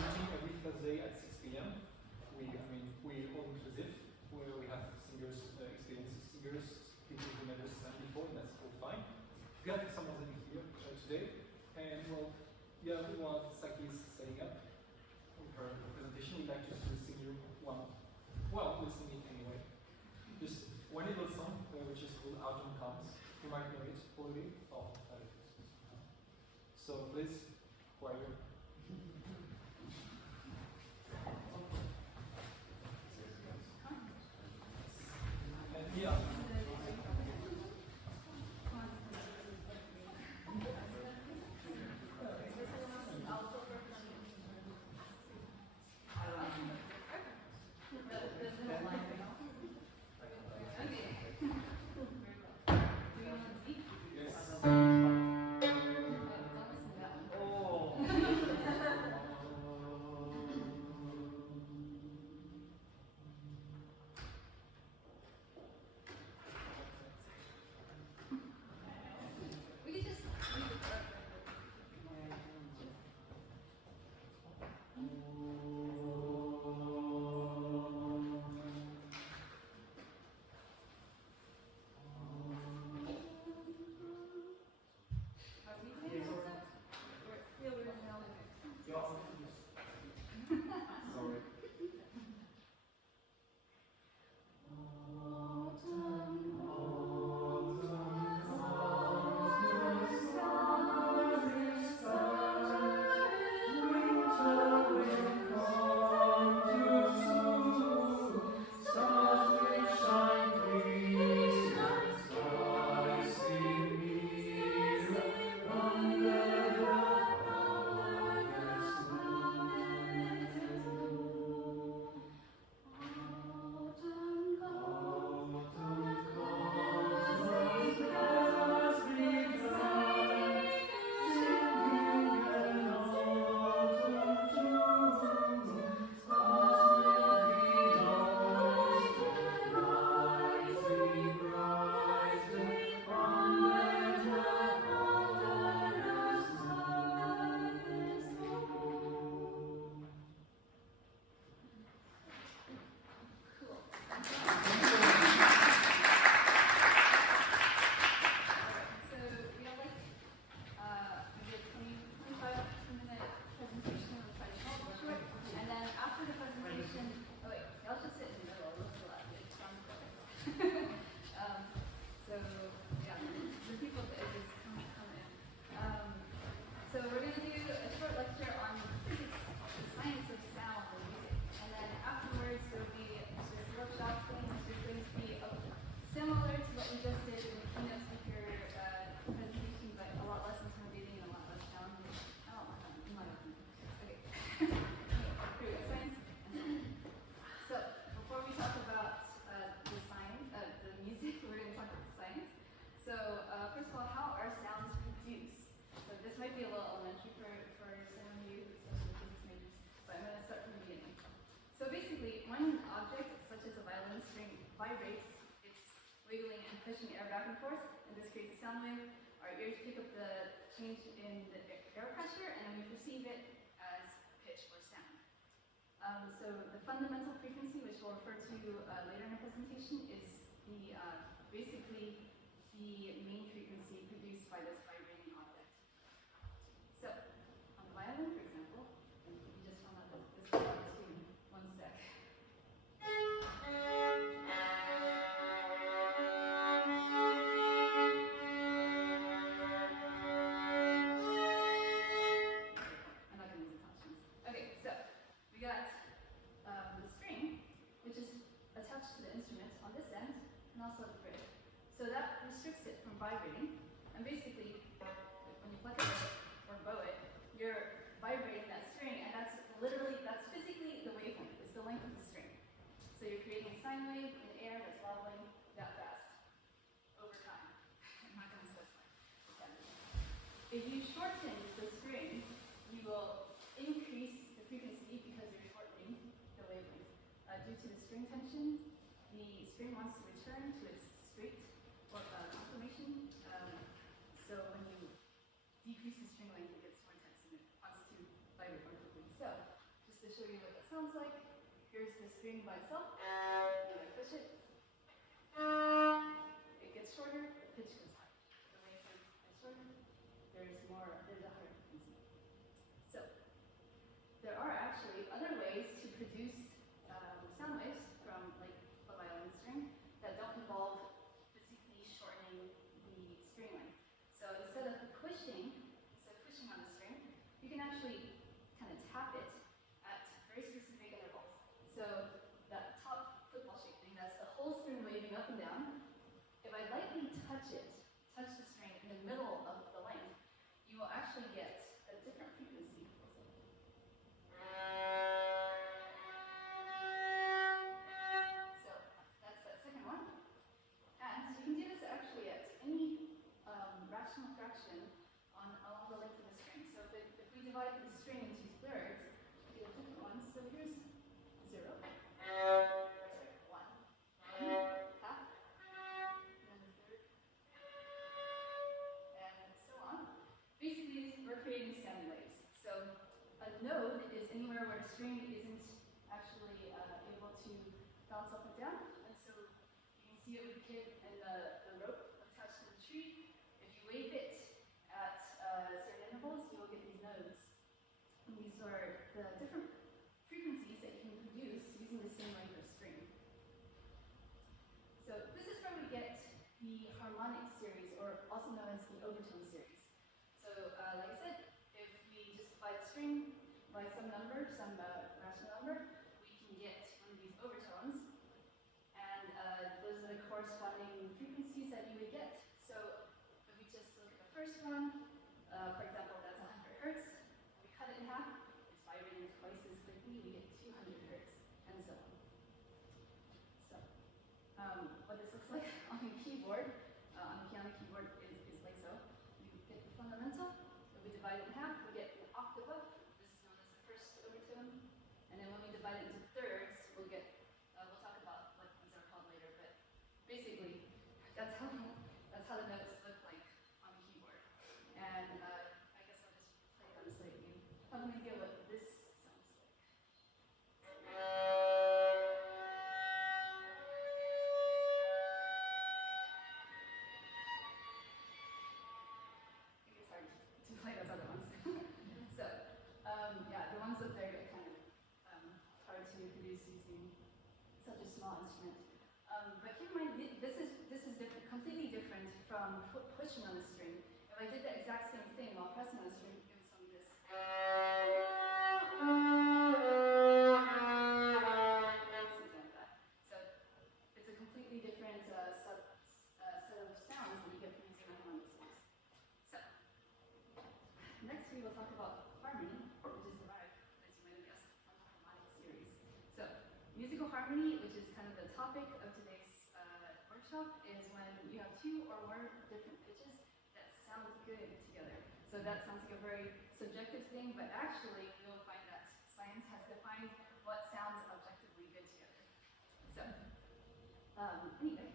meeting every Thursday at 6 p.m. We're all inclusive. Where we have singers, experienced singers, people who never sang before, and that's all fine. We have some of them here today, and well, yeah, while Saki is setting up her presentation, we'd like just to sing you one. Well, we'll sing it anyway. Just one little song, which is called Autumn Comes. You might know it already. Oh, so please, choir. And yeah. So the fundamental frequency, which we'll refer to later in the presentation, is the basically the main frequency produced by this vibrating object. So on the violin, for example, you just found out this tune. One sec. So that restricts it from vibrating, and basically, when you pluck it or bow it, you're vibrating that string, and that's physically the wavelength, it's the length of the string. So you're creating a sine wave in the air that's wobbling that fast over time. I'm not going to specify exactly. If you shorten the string, you will increase the frequency because you're shortening the wavelength. Due to the string tension, the string wants to return to its straight conformation. So when you decrease the string length, it gets more intense and it wants to vibrate more quickly. So you what that sounds like. Here's the string by itself. When I push it, it gets shorter, the pitch goes higher. The waveform gets shorter, there's a higher frequency. So, there are actually other ways to produce sound waves from like a violin string that don't involve physically shortening the string length. So instead of pushing on the string, you can actually kind of tap it at very specific intervals. So that top football shape thing, that's the whole string waving up and down. If I lightly touch the string in the middle of the length, you will actually get a different frequency. So that's that second one. And you can do this actually at any rational fraction along the length of the string. So if we divide the string into thirds, we get a different one. So here's 0, sorry, 1, half, and then a third, and so on. Basically, we're creating sound waves. So a node is anywhere where a string isn't actually able to bounce up and down. And so you can see it with the kid and the rope attached to the tree. If you wave it at certain intervals, you will get these nodes. And these are the different frequencies that you can produce using the same length of string. So this is where we get the harmonic series, or also known as the overtone series. So like I said, if we just divide the string by some number, some rational number, we can get one of these overtones. And those are the corresponding frequencies that you would get. So if we just look at the first one, for example, that's 100 hertz. We cut it in half, it's vibrating twice as quickly, we get 200 hertz, and so on. So, what this looks like on a keyboard, on a piano keyboard, is like so. You get the fundamental, if we divide it in half, we get an octave up. This is known as the first overtone. And then when we divide it into thirds, we'll get, we'll talk about what these are called later, but basically, that's how the notes look like on the keyboard. And I guess I'll just play them so that you have an idea what this sounds like. I think it's hard to play those other ones. So, yeah, the ones up there get kind of hard to produce using such a small instrument. But keep in mind, this is different, completely different from pushing on the string. If I did the exact same thing while pressing on the string, it would sound like this. Something like that. So it's a completely different set of sounds that you get from using a harmonic series. So next we will talk about harmony, which is derived, as you might have guessed, from the harmonic series. So musical harmony, which is kind of the topic of today's workshop, is when you have two or more different pitches that sound good together. So that sounds like a very subjective thing, but actually we will find that science has defined what sounds objectively good together. So, anyway,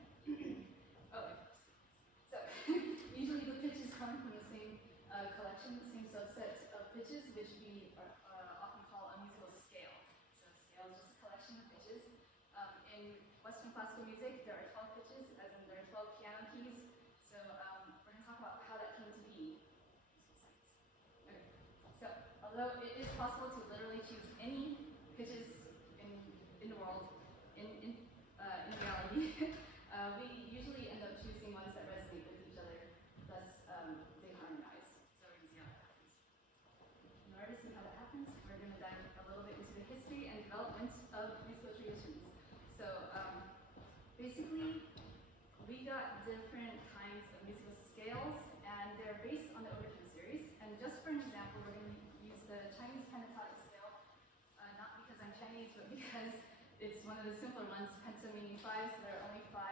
so usually the pitches come from the same collection, the same subset of pitches, which we often call a musical scale. So a scale is just a collection of pitches. In Western classical music, there are 12 pitches, as in there are 12 piano keys. So we're going to talk about how that came to be. Okay. So although it is possible to literally choose any pitches in the world, in reality, we usually end up choosing ones that resonate with each other. Thus, they harmonize. So we're going to see how that happens. In order to see how that happens, we're going to dive a little bit into the history and development of musical traditions. So basically, we got different kinds of musical scales, and they're based on the overtone series. And just for an example, we're going to use the Chinese pentatonic scale, not because I'm Chinese, but because it's one of the simpler ones, penta meaning 5, so there are only 5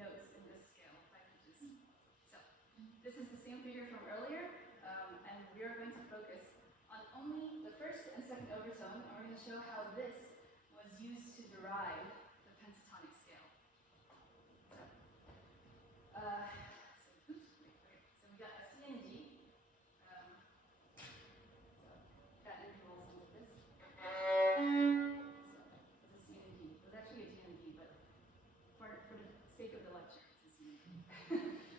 notes in this scale, 5 pitches. So this is the same figure from earlier, and we are going to focus on only the first and second overtone, and we're going to show how this was used to derive the pentatonic scale. So, so we got a C and a G. So that interval sounds like this. sake of the lecture.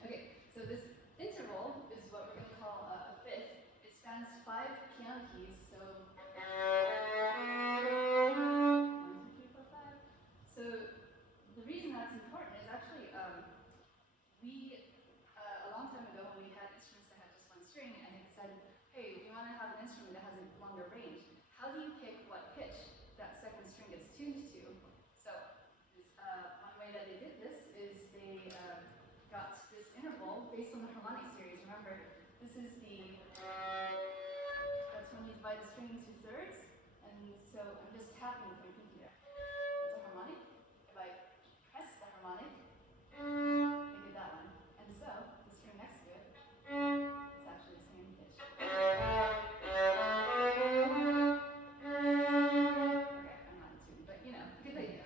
Okay, so this interval is what we're going to call a fifth. It spans 5 piano keys, so 1, 2, 3, 4, 5. So the reason that's important is actually a long time ago when we had instruments that had just one string, and they decided, hey, we want to have an instrument that has a longer range. How do you pick what pitch that second string gets tuned to? So one way that they did this is they got this interval based on the harmonic series. Remember, this is that's when you divide the string into thirds, and so I'm just tapping with my pinky there. That's a harmonic. If I press the harmonic, I get that one. And so, the string next to it, it's actually the same pitch. Okay, I'm not in tune, but you know, good idea.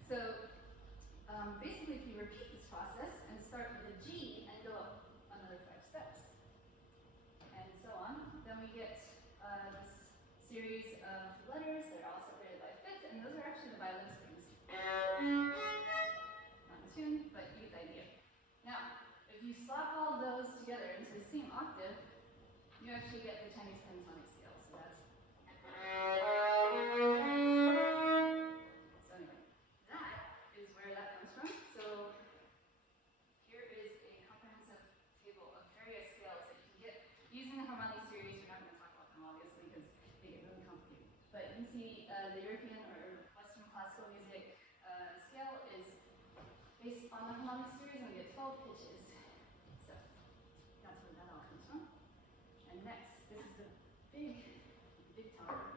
So, basically, if you repeat this process and start with a G and go up another 5 steps, and so on, then we get this series of letters that are all separated by fifth, and those are actually the violin strings. Not in tune, but you get the idea. Now, if you slap all of those together into the same octave, you actually get the Chinese pentatonic scale. So that's. So anyway, that is where that comes from. So here is a comprehensive table of various scales that you can get using the harmonic series. We're not going to talk about them obviously because they get really complicated. But you can see the European or Western classical music scale is based on the harmonic series, and we get 12 pitches. So that's where that all comes from. And next, this is the big topic,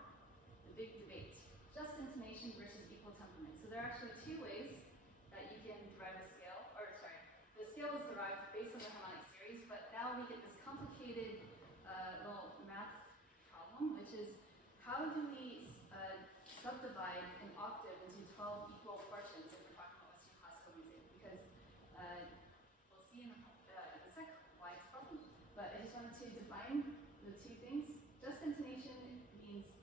the big debate. Just intonation versus equal temperament. So there are actually 2 ways that you can derive a scale, or sorry, the scale is derived based on the harmonic series, but now we get this complicated little math problem, which is how do we subdivide an octave into 12 equal portions if we're talking about Western classical music? Because we'll see in a sec why it's a problem. But I just wanted to define the 2 things. Just intonation means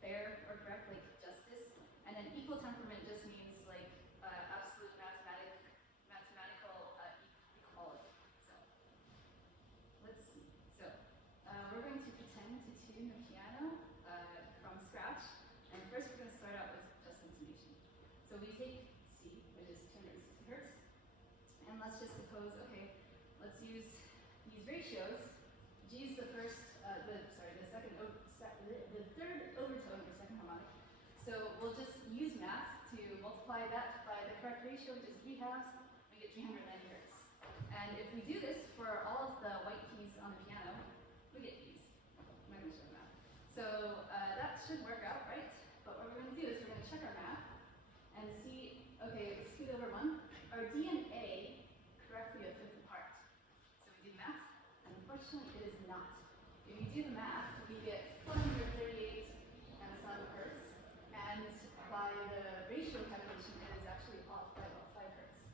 fair or correct, like justice, and then equal temperament just means like absolute mathematical equality. So let's see. So we're going to pretend to tune the piano from scratch, and first we're going to start out with just intonation. So we take C, which is 260 hertz, and let's just suppose, okay, let's use these ratios. G is the first, the third overtone or second harmonic. So we'll just use math to multiply that by the correct ratio, which is 3/2. We get 390 hertz. And if we do this for all of the white keys on the piano, we get these. I'm not going to show math. So that should work out, right? But what we're going to do is we're going to check our math and see, okay, let's scoot over 1. Are D and A correctly a fifth apart? So we do math, and unfortunately it is not. If you do the math, we get 438 and some hertz, and by the ratio calculation, it is actually off by about 5 hertz.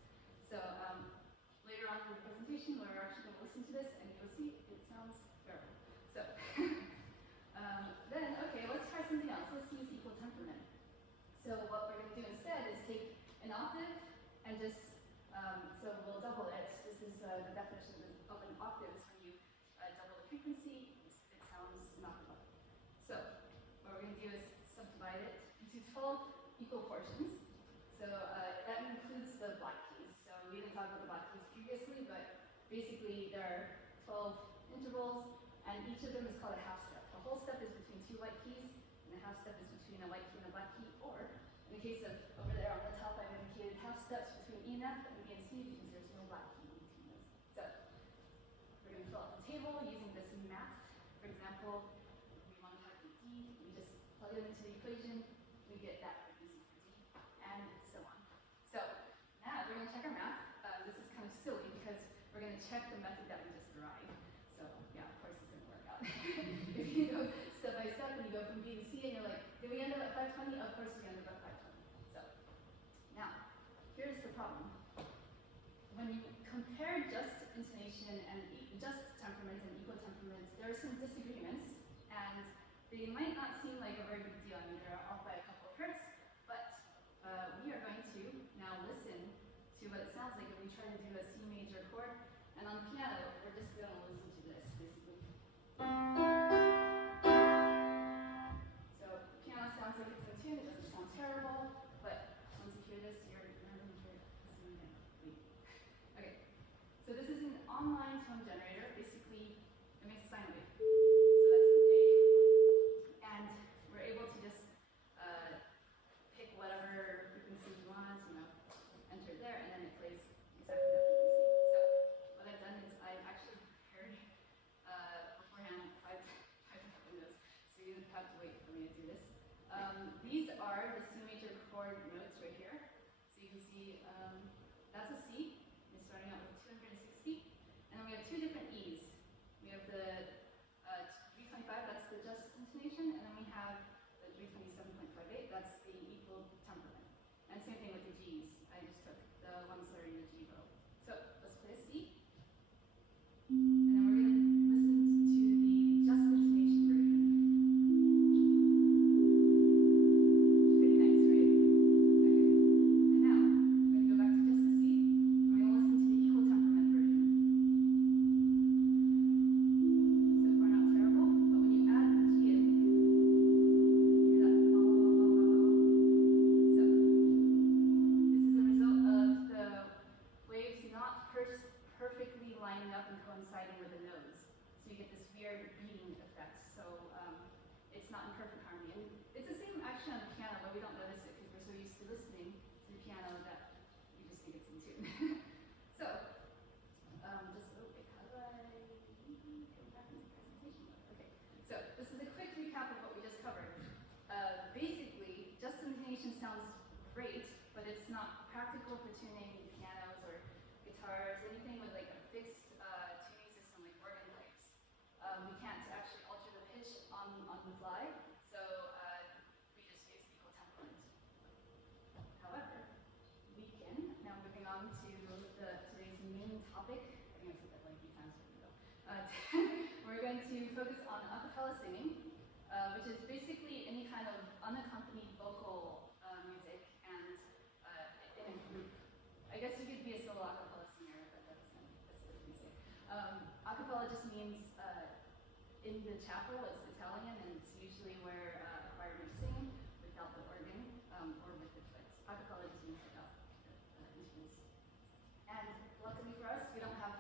So later on in the presentation, we're actually going to listen to this, and you'll see it sounds terrible. So then, okay, let's try something else. Let's use equal temperament. So what we're going to do instead is take an octave and just, so we'll double it. This is the definition of an octave is when you double the frequency, it sounds an octave. So what we're going to do is subdivide it into 12 equal portions. So that includes the black keys. So we didn't talk about the black keys previously, but basically there are 12 intervals, and each of them is called a half step. The whole step is between 2 white keys, and the half step is between a white key and a black key, or in the case of over there on the top, I've indicated half steps between E and F and B and C because there's no black key in between those. So we're going to fill out the table using this math. For example, if we want to have the D, we just plug it into the equation, we get that frequency for D, and so on. So now we're going to check our math. This is kind of silly because we're going to check the method that we just derived. So yeah, of course it's going to work out. If you go step by step and you go from B to C and you're like, did we end up at 520? Of course we ended up at 520. So now, here's the problem. When you compare just intonation and just temperament and equal temperaments, there are some disagreements, and they might not seem like a very big deal. I mean, they're off by a couple of hertz, but we are going to now listen to what it sounds These are the C major chord notes right here. So you can see that's a C. It's starting out with 260. And then we have two different E's. We have the 325, that's the just intonation, and then we have the 327.58, that's the equal temperament. And same thing with the G's. I just took the one starting the G bow. So let's play a C. And then we're going to listen to the just intonation version. Pretty nice, right? Okay. And now, we're going to go back to just a C. And we're going to listen to the equal temperament version. So far not terrible, but when you add the G in, you hear that la la la la la la. So, this is a result of the waves not perfectly lining up and coinciding with the notes. So you get this weird beating effect. So it's not in perfect harmony. And it's the same actually on the piano, but we don't notice it because we're so used to listening to the piano that we just think it's in tune. So, just, oh wait, how do I go back into presentation mode? Okay, so this is a quick recap of what we just covered. Basically, just intonation sounds great, but it's not practical for tuning pianos or guitars, anything with like a fixed tuning system like organ pipes. We can't actually alter the pitch on the fly, so we just use equal temperament. However, we can, now moving on to today's main topic, I think I've said that like 3 times already though. We're going to focus on a cappella singing, which is basically any kind of unaccompanied vocal music and in a group. I guess you could be a solo a cappella singer, but that's what we say. A cappella just means in the chapel, it's Italian, and it's usually where a choir would sing without the organ or with the flutes. A cappella just means without instruments. And luckily for us, we don't have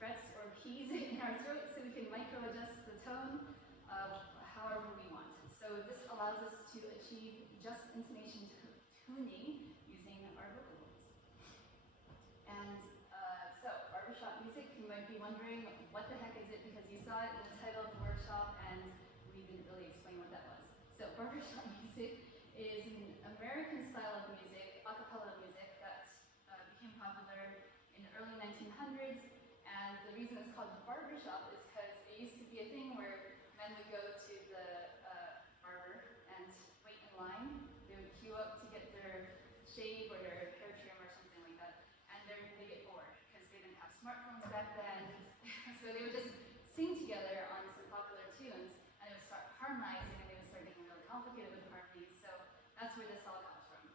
frets or keys in our throat, so we can micro-adjust the tone however we want. So this allows us to achieve just intonation tuning using our vocal cords. And so, barbershop music, you might be wondering, what the heck is it? Because you saw it in the title of the workshop and we didn't really explain what that was. So, barbershop music is an American style of music, a cappella music, that became popular in the early 1900s. And the reason it's called barbershop is because it used to be a thing where men would go to the barber and wait in line. They would queue up to get their shave or their hair trim or something like that. And they get bored because they didn't have smartphones back then. So they would just sing together on some popular tunes and they would start harmonizing and they would start getting really complicated with harmonies. So that's where this all comes from.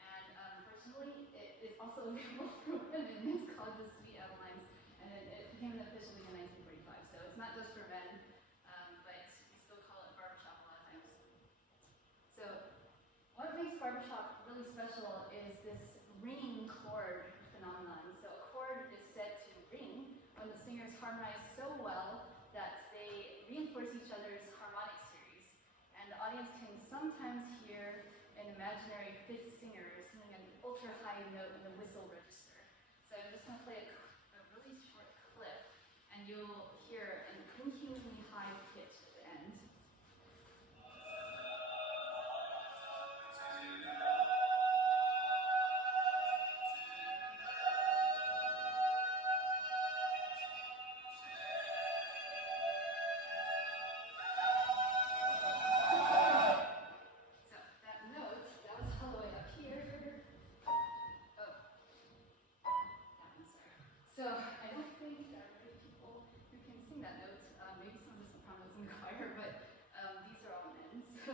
And unfortunately, it is also available for women. It's called the Sweet Adelines, and it became an official thing in 1945. So it's not just for men, but we still call it barbershop a lot of times. So what makes barbershop really special is this ringing chord phenomenon. So a chord is said to ring when the singers harmonize so well that they reinforce each other's harmonic series. And the audience can sometimes hear an imaginary fifth singer singing an ultra high note in the whistle register. So I'm just going to play a really short clip, and you'll hear an inhumanly high pitch at the end. So I don't think there are many people who can sing that note. Maybe some of the sopranos in the choir, but these are all men. So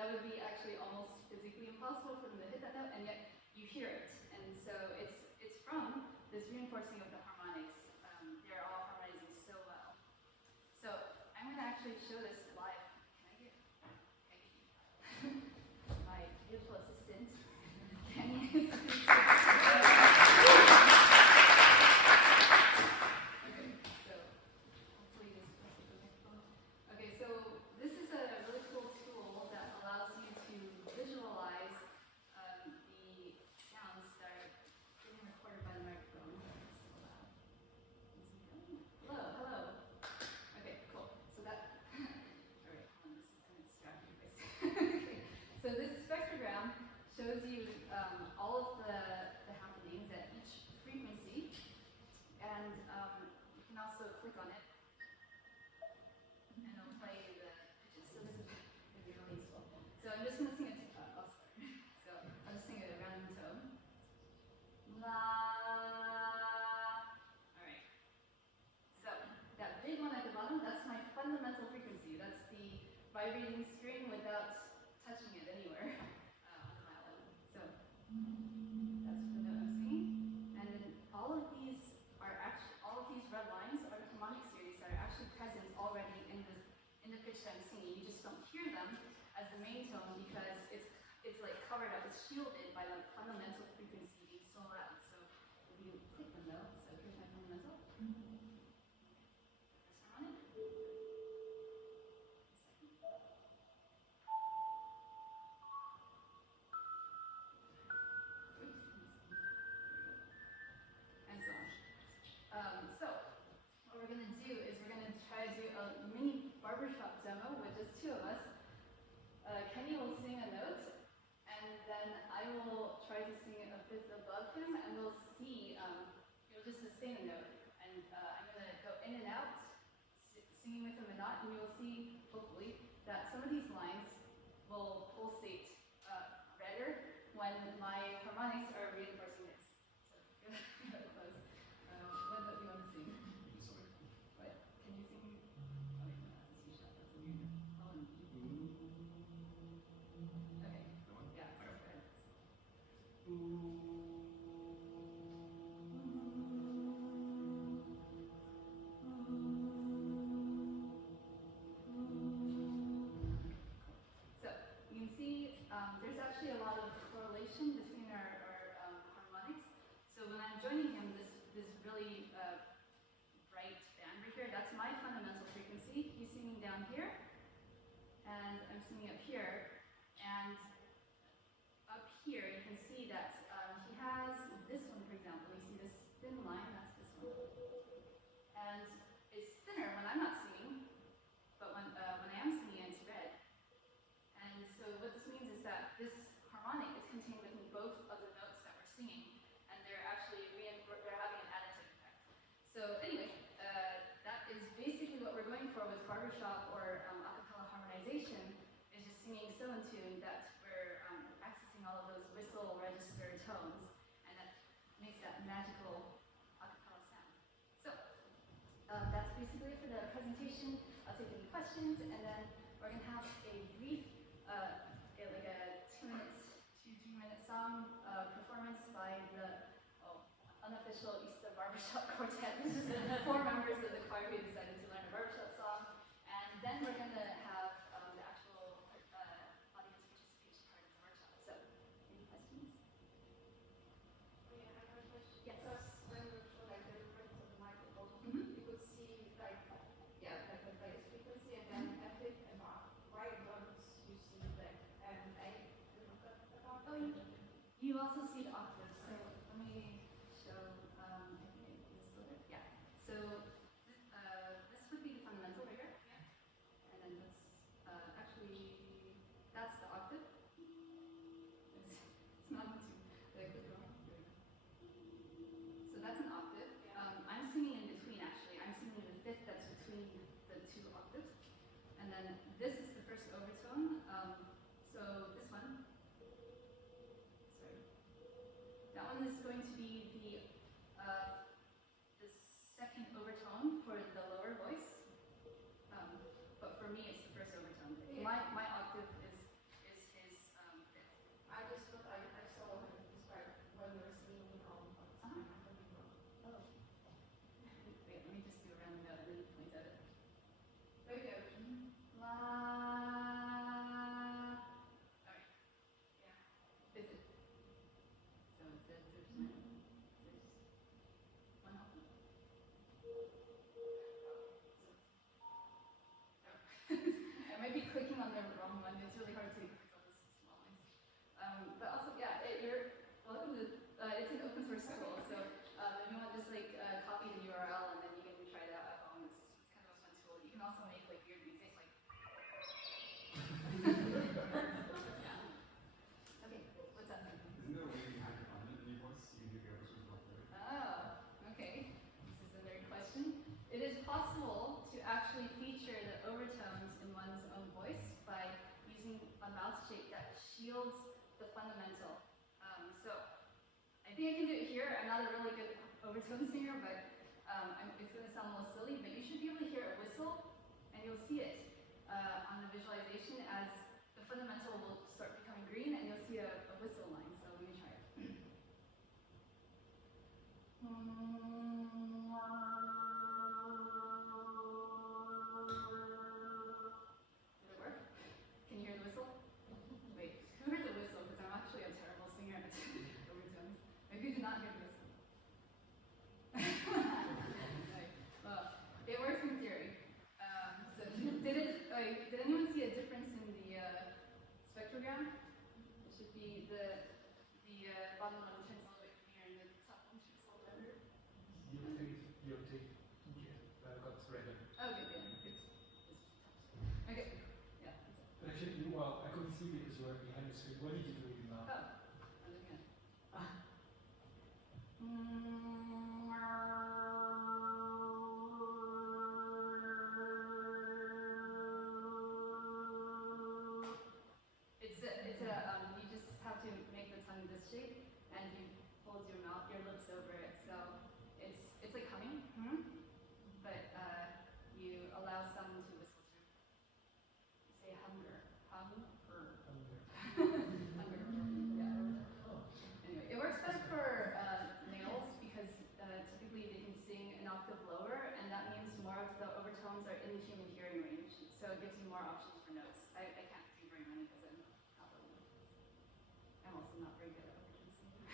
that would be actually almost physically impossible for them to hit that note, and yet you hear it. And so it's from this reinforcing of the harmonics. They're all harmonizing so well. So I'm going to actually show this live. Can I get my beautiful assistant, Kenny? vibrating string without touching it anywhere on the violin. So that's the note I'm singing. And then all of these red lines are the harmonic series that are actually present already in the pitch that I'm singing. You just don't hear them as the main tone because it's like covered up, it's shielded by the fundamental frequency being so loud. So if you click them though, so here's my fundamental. First harmonic. And so on. So what we're going to do is we're going to try to do a mini barbershop demo with just two of us. Kenny will sing a note, and then I will try to sing a bit above him, and we'll see, he'll just sustain a note. And I'm going to go in and out, singing with him or not, and you'll see, hopefully, that some of these lines will pulsate redder when my harmonics are reinforcing his. So, close. What note do you want to sing? What? Can you sing? Oh, wait, no, that's a C sharp. That's a weird note. Oh, an E. Okay. Yeah, that's good. So, you can see there's actually a lot of correlation between our harmonics. So when I'm joining him, this really bright band right here, that's my fundamental frequency. He's singing down here, and I'm singing up here. And up here, you can see that he has this one, for example. You see this thin line, that's this one. And it's thinner when I'm not singing, but when I am singing, it's red. And so what this means is that this harmonic is contained within both of the notes that we're singing, and they're actually they're having an additive effect. So anyway, that is basically what we're going for with barbershop or a cappella harmonization, is just singing so in tune that we're accessing all of those whistle register tones, and that makes that magical a cappella sound. So that's basically it for the presentation. I'll take any questions, and then we're going to have a brief, like a 2-3-minute song performance by the unofficial ISTA barbershop quartet. This is just 4 members of the choir who decided to learn a barbershop song. And then we're going to have the actual audience participation part of the workshop. So, any questions? Yeah, I have a question. Yes. Because when we show like the reference of the microphone, you could see like the bass frequency and then F it and why don't you see like M A? Oh, you also see the octaves. So let me show. I think it is still there. Yeah. So this would be the fundamental right here. Yeah. And then that's actually that's the octave. It's not too click it wrong. So that's an octave. I'm singing in between actually. I'm singing the fifth that's between the 2 octaves. And then this is the first overtone. So this one. Sorry. That one is going to be the second overtone for the lower voice. But for me, it's the first overtone. Yeah. My octave is his fifth. I just thought I saw him describe when we were singing on Uh-huh. Oh. Wait, let me just do a random note and then point at it. There you go. La. Alright. Yeah. Is it? So there's one octave. I might be clicking on the wrong one. It's really hard to click on this small lines. But also, yeah, you're welcome to. It's an open source tool, so if you want, just like copy the URL and then you can try it out at home. It's kind of a fun tool. You can also make like weird music, like. Yeah. Okay, what's up? Isn't there a way you can find it in your voice? You can do the episode of it. Oh, okay. This is another question. It is possible to actually feature the overtones in one's own voice by using a mouth shape that shields the fundamental. So I think I can do it here. I'm not a really good overtone singer, but it's going to sound a little silly, but you should be able to hear a whistle, and you'll see it. on the visualization as the fundamental will start becoming green and you'll see a whistle line. So let me try it. Did it work? Can you hear the whistle? Wait, who heard the whistle? Because I'm actually a terrible singer and it's overtones. Who did not hear the whistle? Right. Well, it works in theory. So did anyone see a difference in the spectrogram? It should be the bottom one turns all the way from here and the top one turns all the way over. Got ready. Okay, good. Okay, yeah. That's it. But actually, well, I couldn't see because you were behind the screen. What did you do with your mouth? Oh, I'm looking at it. You just have to make the tongue this shape, and you hold your lips over it. So it's like humming, but you allow some to whistle through. You say hunger, hunger. Hunger. Yeah. Anyway, it works best for males because typically they can sing an octave lower, and that means more of the overtones are in the human hearing range. So it gives you more options for notes. I can't do very many because I'm also not very good at overtone singing.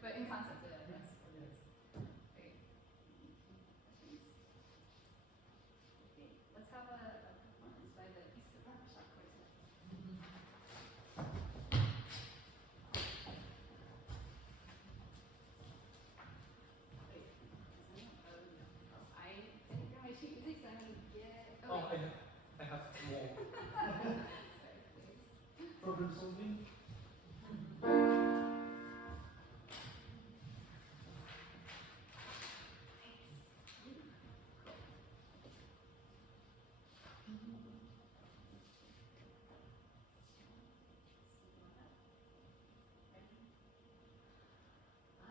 But in concept, that's what it is. Okay. Questions? Okay, let's have a performance by the ISTA barbershop quartet. Wait, I didn't hear my sheet music, so I'm going to get. Oh, I have more. Sorry, please. Problem solving?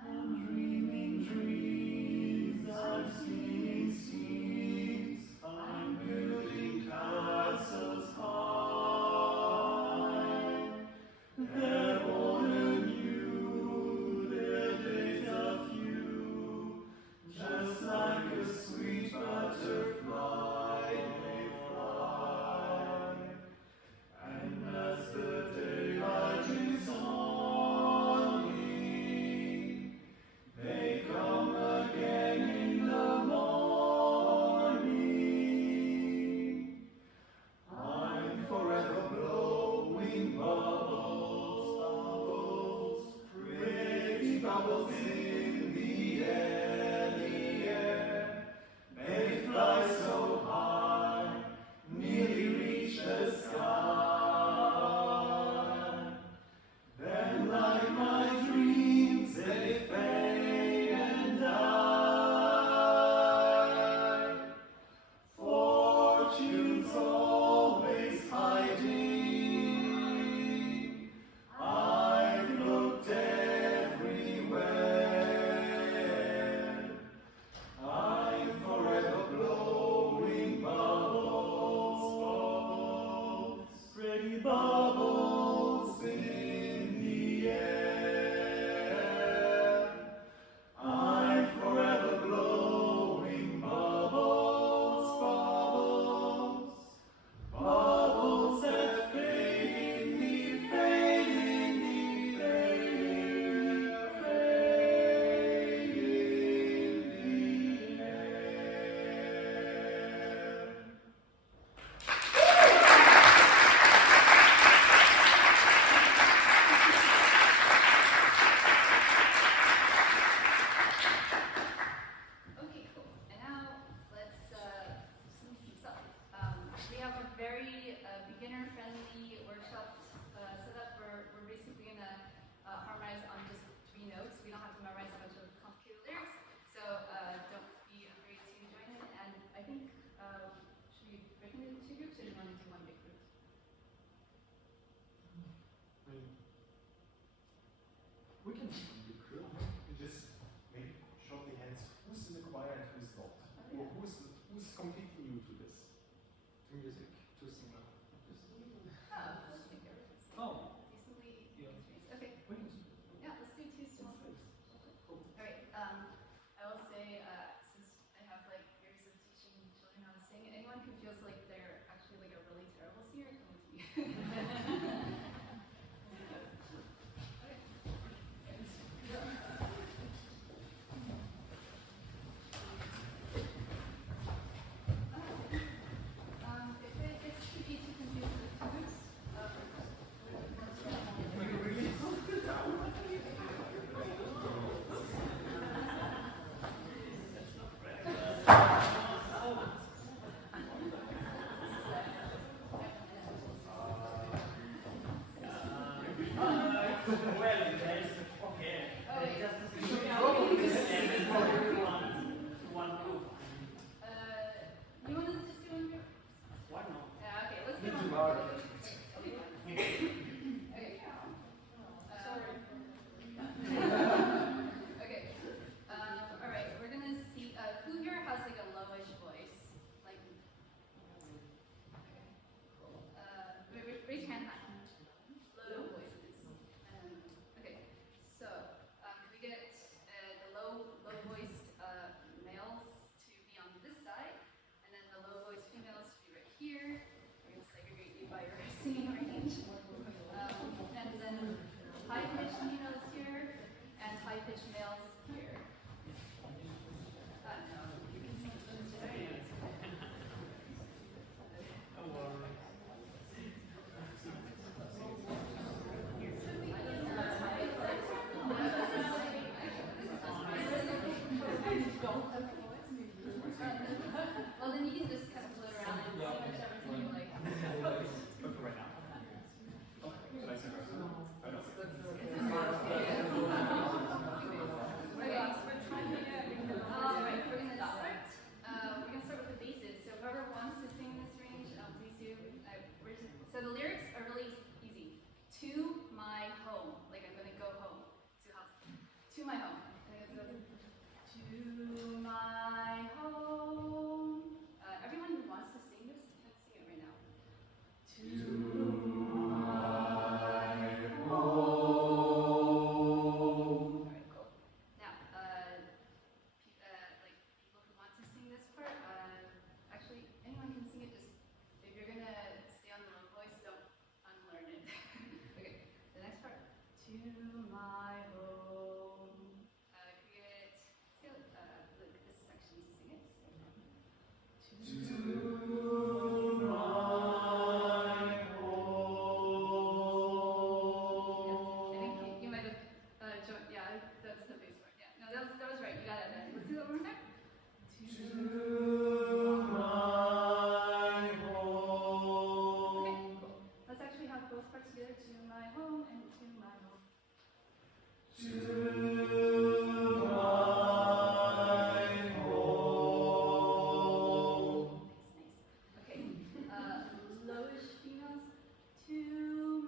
I'm dreaming dreams, I'm singing seeds, I'm building castles high. They're all anew, their days are few, just like a sweet butterfly they fly. And as the daylight is dawning, they come again in the morning. I'm forever blowing bubbles, bubbles, pretty bubbles in the air, the air. They fly so high, nearly reach the sky. Then, like my dreams, they fade and die. Fortune's always hiding. I've looked everywhere. I'm forever blowing bubbles, bubbles, pretty bubbles in the air. I'm forever blowing bubbles, bubbles, bubbles that fade in the fade in the fade in the air. Okay, cool. And now let's see some stuff. We have a very beginner-friendly workshop set up. We're basically going to harmonize on just 3 notes. We don't have to memorize a bunch of complicated lyrics, so don't be afraid to join in. And I think, should we break into 2 groups, or do you want to do one big group? We can do the crew. Just maybe show the hands who's in the choir and who's not. Oh, yeah. Or who's completely new to this. To music, to singing. feels like they're actually like a really terrible singer, come with me. If it gets too easy to confuse with tunes, you want to just do one group? Yeah, okay, let's do one group. Okay. Okay. All right, we're gonna see who here has like a lowish voice, like. Okay. Cool. Raise your hand high. Low voices. Okay. So, can we get the low-voiced males to be on this side, and then the low-voiced females to be right here. We're gonna segregate you by your singing range. And then high-pitched females here, and high-pitched males here. No. Well, then you can just kind of float around and see whichever one you like. Right now? Should I say first? Oh, no. Alright, we're gonna start. We're gonna start with the basses. So whoever wants to sing this range, please do. So the lyrics are really easy. To my home, like I'm gonna go home. To my home. To my home. Everyone who wants to sing this, let's sing it right now. Alright, cool. Now, like people who want to sing this part, actually anyone can sing it. Just if you're gonna stay on the low voice, don't unlearn it. Okay, the next part. To my home. This section to sing it. I think you might have joined. Yeah, that's the bass part. Yeah, no, that was right. You got it. Let's do that one more time. Okay, cool. Let's actually have both parts together. To my home and to my home. Nice. Okay. Lowish females. To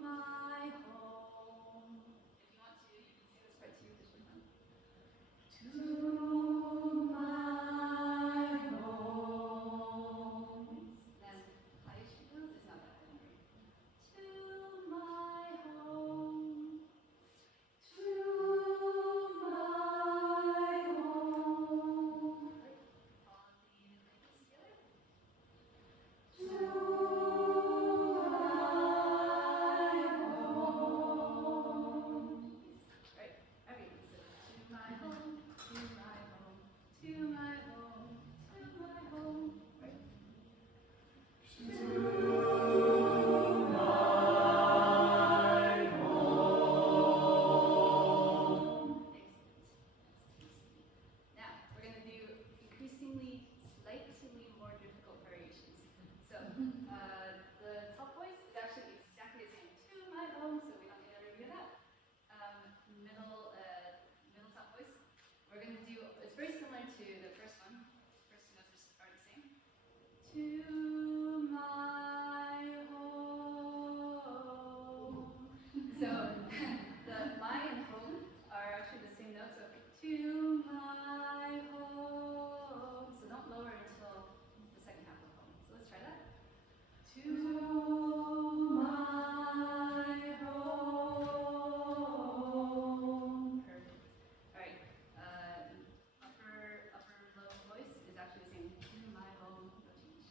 my home. If you want to, you can sing this part too. This one. To my home. Then highish females is not that high. To my home. To my home. Right. All the ladies together. To my home. Right. Everyone says to my home, to my home, to my home, to my home. Right. Excellent. Now, we're going to do increasingly, slightly more difficult variations. So, the top voice is actually exactly the same. To my home, so we don't need to review that. Middle top voice. We're going to do, it's very similar to the first one. First two notes are the same. To my home. So, the my and home are actually the same notes. So, to my home. So don't lower until the second half of home. So let's try that. To my home. Perfect. All right. Upper low voice is actually the same. To my home. No change.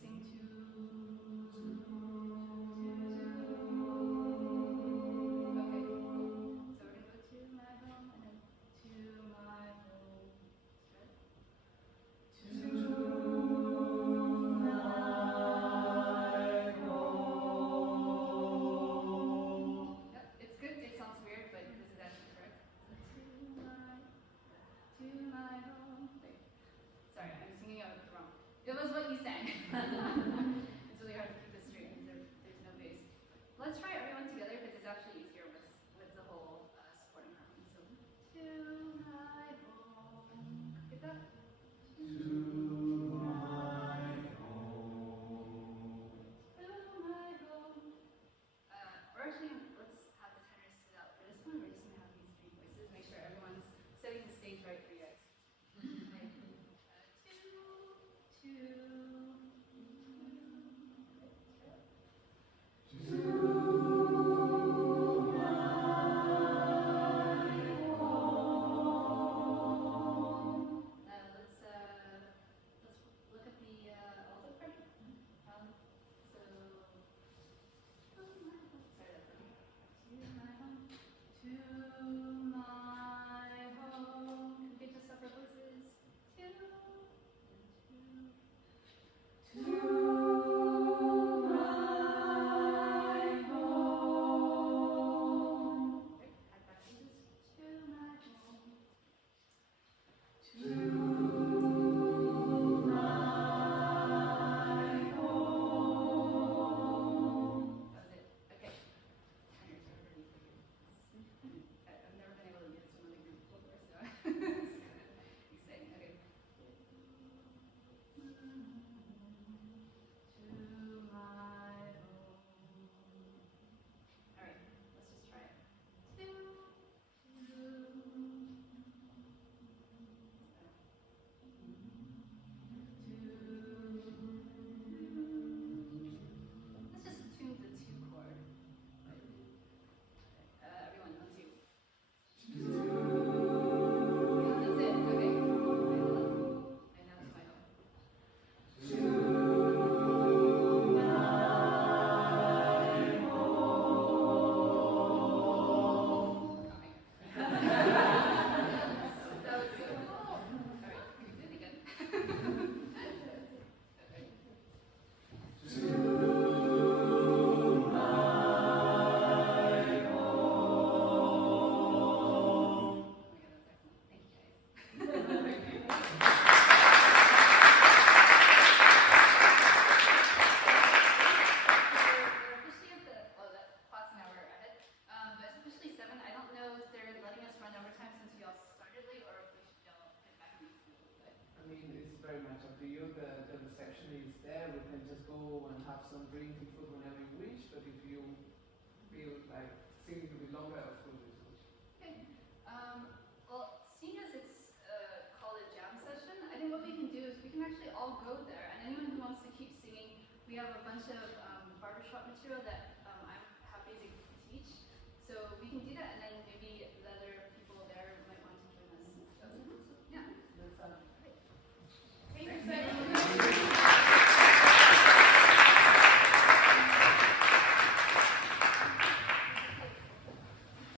sing to. Okay, cool. So we're gonna go to my home and then to my home. Good. To my home. Yep, it's good. It sounds weird, but this is actually correct. So to my home. Wait. Sorry, I'm singing out wrong. It was what you sang. It's really hard to keep this straight because there's no bass. Let's try everyone together because it's actually easier with the whole supporting harmony. So to my home. Get that? To my home. Or actually, let's have the tenors sit out. For this one, we're just gonna have these three voices. Make sure everyone's setting the stage right for you guys. Let's look at the alto part. Sorry, that's okay. To my home. To my home. Okay, just separate voices. To my home. Okay, add back voices. To my home. To my home. That was it. Okay. Tenors are ready for you. I've never been able to do this one with a group before, so it's exciting. Okay. To my home. All right, let's just try it. Let's just tune the 2 chord. Everyone, on 2. Yeah, that's it. Okay. Wait, hold on. And now to my home. Coming. That was so cool. All right, can we do it again? Okay. Oh my god, that's excellent. Thank you guys. We're officially at the, well, that clock's an hour ahead. But it's officially 7. I don't know if they're letting us run overtime since we all started late or if we should all head back and a little bit. I mean, it's very much up to you. The reception is there. We can just go and have some drinks and food whenever you wish. But if you feel like singing a bit longer, of